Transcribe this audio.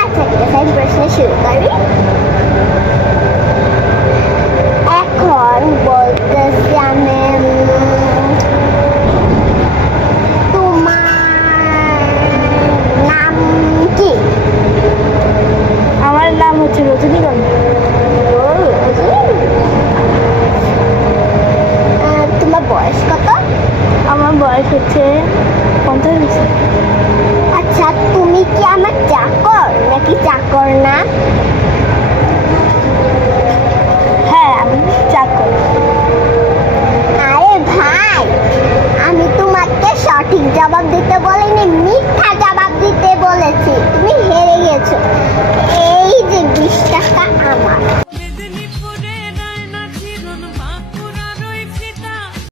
আচ্ছা ঠিক আছে, আমি প্রশ্ন শুরু করি। এখন বলতেছি আমি, তোমার নাম কি? আমার নাম হচ্ছে রজনীগন্ধা। তোমার বয়স কত? আমার বয়স হচ্ছে 50 বছর। আচ্ছা, তুমি কি আমার চাকর নাকি চাকর না? হ্যাঁ, আমি চাকর। আরে ভাই, আমি তোমাকে সঠিক জবাব দিতে